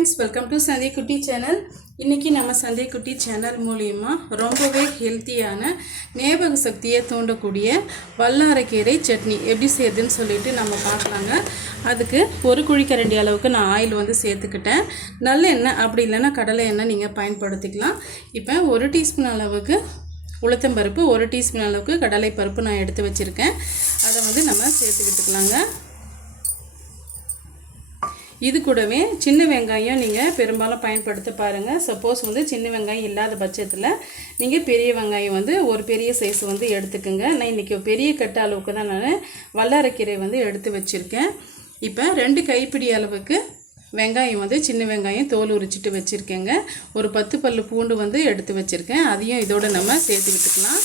friends, welcome to Sandhya Kutti channel. இன்னைக்கு நம்ம சந்தியா குட்டி சேனல் மூலமா ரொம்பவே ஹெல்த்தியான ஞாபக சக்தியை தூண்டக்கூடிய வல்லாரைக்கீரை சட்னி எப்படி செய்யறதுன்னு சொல்லிட்டு நம்ம பார்க்கலாங்க. அதுக்கு ஒரு குழிக்கரண்டி அளவுக்கு நான் ஆயில் வந்து சேர்த்துக்கிட்டேன். நல்லெண்ணெய் அப்படி இல்லைன்னா கடலை எண்ணெய் நீங்கள் பயன்படுத்திக்கலாம். இப்போ 1 டீஸ்பூன் அளவுக்கு உளுத்தம்பருப்பு, 1 டீஸ்பூன் அளவுக்கு கடலை பருப்பு நான் எடுத்து வச்சுருக்கேன். அதை வந்து நம்ம சேர்த்துக்கிட்டுக்கலாங்க. இது கூடவே சின்ன வெங்காயம் நீங்கள் பெரும்பாலும் பயன்படுத்த பாருங்கள். சப்போஸ் வந்து சின்ன வெங்காயம் இல்லாத பட்சத்தில் நீங்கள் பெரிய வெங்காயம் வந்து ஒரு பெரிய சைஸ் வந்து எடுத்துக்கோங்க. நான் இன்றைக்கி பெரிய கட்ட அளவுக்கு தான் நான் வல்லாரைக்கீரை வந்து எடுத்து வச்சுருக்கேன். இப்போ 2 கைப்பிடி அளவுக்கு வெங்காயம் வந்து சின்ன வெங்காயம் தோல் உரிச்சிட்டு வச்சுருக்கேங்க. ஒரு 10 பல்லு பூண்டு வந்து எடுத்து வச்சுருக்கேன். அதையும் இதோடு நம்ம சேர்த்துக்கிட்டுக்கலாம்.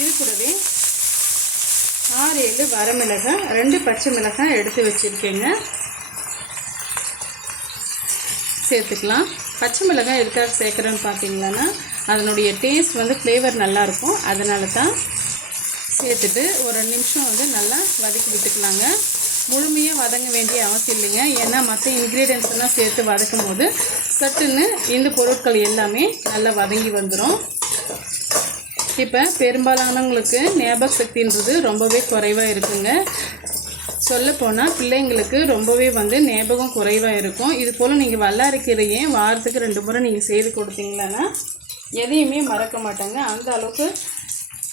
இது கூடவே 6-7 வரமிளகாய், 2 பச்சை மிளகாய் எடுத்து வச்சுருக்கேங்க. சேர்த்துக்கலாம். பச்சை மிளகாய் எதுக்காக சேர்க்குறேன்னு பார்த்தீங்கன்னா அதனுடைய டேஸ்ட் வந்து ஃப்ளேவர் நல்லாயிருக்கும். அதனால தான் சேர்த்துட்டு ஒரு 2 நிமிஷம் வந்து நல்லா வதக்கி விட்டுக்கலாங்க. முழுமையாக வதங்க வேண்டிய அவசியம் இல்லைங்க. ஏன்னா மற்ற இன்க்ரீடியன்ஸ் எல்லாம் சேர்த்து வதக்கும் போது சட்டுன்னு இந்த பொருட்கள் எல்லாமே நல்லா வதங்கி வந்துடும். இப்போ பெரும்பாலானவங்களுக்கு ஞாபக சக்தின்றது ரொம்பவே குறைவாக இருக்குங்க. சொல்லப்போனால் பிள்ளைங்களுக்கு ரொம்பவே வந்து ஞாபகம் குறைவாக இருக்கும். இது போல் நீங்கள் வல்லாரைக்கீரையே வாரத்துக்கு 2 முறை நீங்கள் செய்து கொடுத்தீங்களன்னா எதையுமே மறக்க மாட்டாங்க. அந்த அளவுக்கு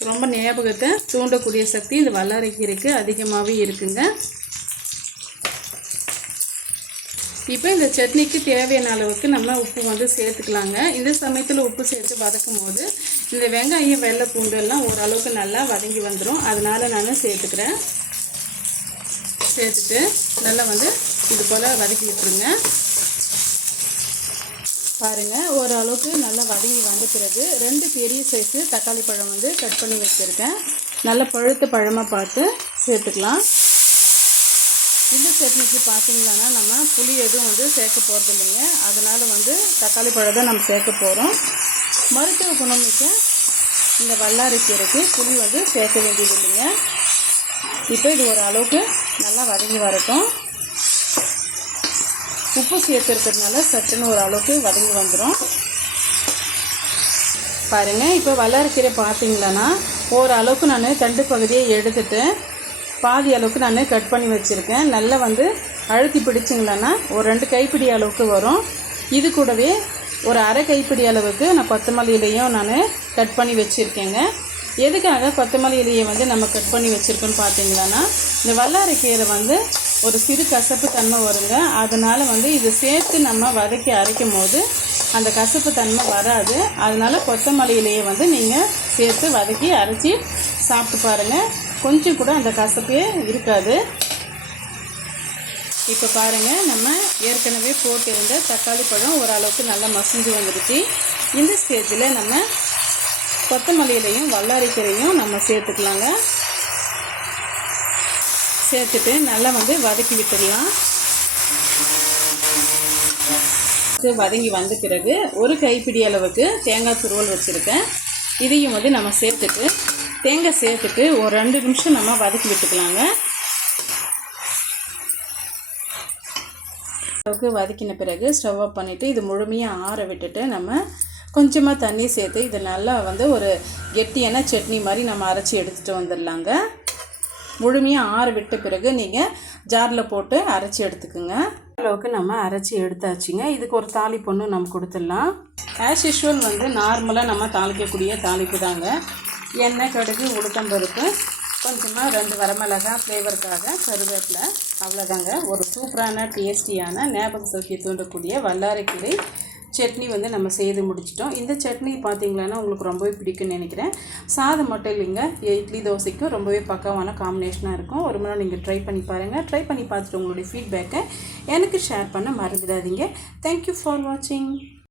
ரொம்ப ஞாபகத்தை தூண்டக்கூடிய சக்தி இந்த வல்லாரைக்கீரைக்கு அதிகமாகவே இருக்குங்க. இப்போ இந்த சட்னிக்கு தேவையான அளவுக்கு நம்ம உப்பு வந்து சேர்த்துக்கலாங்க. இந்த சமயத்தில் உப்பு சேர்த்து வதக்கும் போது இந்த வெங்காயம் வெள்ளை பூண்டெல்லாம் ஓரளவுக்கு நல்லா வதங்கி வந்துடும். அதனால் நான் சேர்த்துக்கிறேன். சேர்த்துட்டு நல்லா வந்து இது போல் வதக்கி விட்டுருங்க. பாருங்கள், ஓரளவுக்கு நல்லா வதங்கி வந்த பிறகு 2 பெரிய சைஸு தக்காளி பழம் வந்து கட் பண்ணி வச்சுருக்கேன். நல்ல பழுத்த பழமாக பார்த்து சேர்த்துக்கலாம். இந்த சட்னிக்கு பார்த்திங்கன்னா நம்ம புளி எதுவும் வந்து சேர்க்க போகிறது இல்லைங்க. அதனால் வந்து தக்காளி பழம் தான் நம்ம சேர்க்க போகிறோம். மருத்துவ குணமிக்க இந்த வல்லாரைக்கீரைக்கு புளி வந்து சேர்க்க வேண்டியது இல்லைங்க. இப்போ இது ஒரு அளவுக்கு நல்லா வதங்கி வரட்டும். உப்பு சேர்த்துருக்கிறதுனால சட்டுன்னு ஒரு அளவுக்கு வதங்கி வந்துடும். பாருங்கள், இப்போ வல்லாரைக்கீரை பார்த்திங்கன்னா ஓரளவுக்கு நான் தண்டு பகுதியை எடுத்துகிட்டு பாதி அளவுக்கு நான் கட் பண்ணி வச்சுருக்கேன். நல்லா வந்து அழுத்தி பிடிச்சிங்களன்னா ஒரு 2 கைப்பிடி அளவுக்கு வரும். இது கூடவே ஒரு அரை கைப்பிடி அளவுக்கு நான் கொத்தமல்லி இலையும் நான் கட் பண்ணி வச்சுருக்கேங்க. எதுக்காக கொத்தமல்லி இலையை வந்து நம்ம கட் பண்ணி வச்சுருக்கோன்னு பார்த்தீங்கன்னா இந்த வல்லாரைக்கீரை வந்து ஒரு சிறு கசப்பு தன்மை வருங்க. அதனால் வந்து இது சேர்த்து நம்ம வதக்கி அரைக்கும் போது அந்த கசப்பு தன்மை வராது. அதனால் கொத்தமல்லி இலையை வந்து நீங்கள் சேர்த்து வதக்கி அரைச்சி சாப்பிட்டு பாருங்கள். கொஞ்சம் கூட அந்த கசப்பே இருக்காது. இப்போ பாருங்கள், நம்ம ஏற்கனவே போட்டிருந்த தக்காளி பழம் ஓரளவுக்கு நல்லா மசிஞ்சு வந்துடுச்சு. இந்த ஸ்டேஜில் நம்ம கொத்தமல்லியிலையும் வல்லாரைக்கீரையும் நம்ம சேர்த்துக்கலாங்க. சேர்த்துட்டு நல்லா வந்து வதக்கி விட்டுடலாம். வதங்கி வந்த பிறகு ஒரு கைப்பிடி அளவுக்கு தேங்காய் துருவல் வச்சுருக்கேன். இதையும் வந்து நம்ம சேர்த்துட்டு தேங்காய் சேர்த்துட்டு ஒரு 2 நிமிஷம் நம்ம வதக்கி விட்டுக்கலாங்க. அளவுக்கு வதக்கின பிறகு ஸ்டவ் ஆஃப் பண்ணிவிட்டு இது முழுமையாக ஆற விட்டுட்டு நம்ம கொஞ்சமாக தண்ணி சேர்த்து இது நல்லா வந்து ஒரு கெட்டியான சட்னி மாதிரி நம்ம அரைச்சி எடுத்துகிட்டு வந்துடலாங்க. முழுமையாக ஆற விட்ட பிறகு நீங்கள் ஜாரில் போட்டு அரைச்சி எடுத்துக்குங்க. அளவுக்கு நம்ம அரைச்சி எடுத்தாச்சுங்க. இதுக்கு ஒரு தாளிப்பு ஒன்று நம்ம கொடுத்துடலாம். ஆஸ் யூஷுவல் வந்து நார்மலாக நம்ம தாளிக்கக்கூடிய தாளிப்பு தாங்க. எண்ணெய், கடுகு, உளுத்தம்பருப்பு, கொஞ்சமாக 2 வரமிளகாய் ஃப்ளேவருக்காக, கருவேப்பிலை, அவ்வளோதாங்க. ஒரு சூப்பரான டேஸ்டியான ஞாபக சக்தியை தூண்டக்கூடிய வல்லாரைக்கீரை சட்னி வந்து நம்ம செய்து முடிச்சிட்டோம். இந்த சட்னி பார்த்திங்கன்னா உங்களுக்கு ரொம்பவே பிடிக்கும்னு நினைக்கிறேன். சாதம் மட்டும் இல்லைங்க, இட்லி தோசைக்கும் ரொம்பவே பக்காவான காம்பினேஷனாக இருக்கும். ஒரு முறை நீங்கள் ட்ரை பண்ணி பாருங்கள். ட்ரை பண்ணி பார்த்துட்டு உங்களுடைய ஃபீட்பேக்கை எனக்கு ஷேர் பண்ண மறந்துடாதீங்க. தேங்க்யூ ஃபார் வாட்சிங்.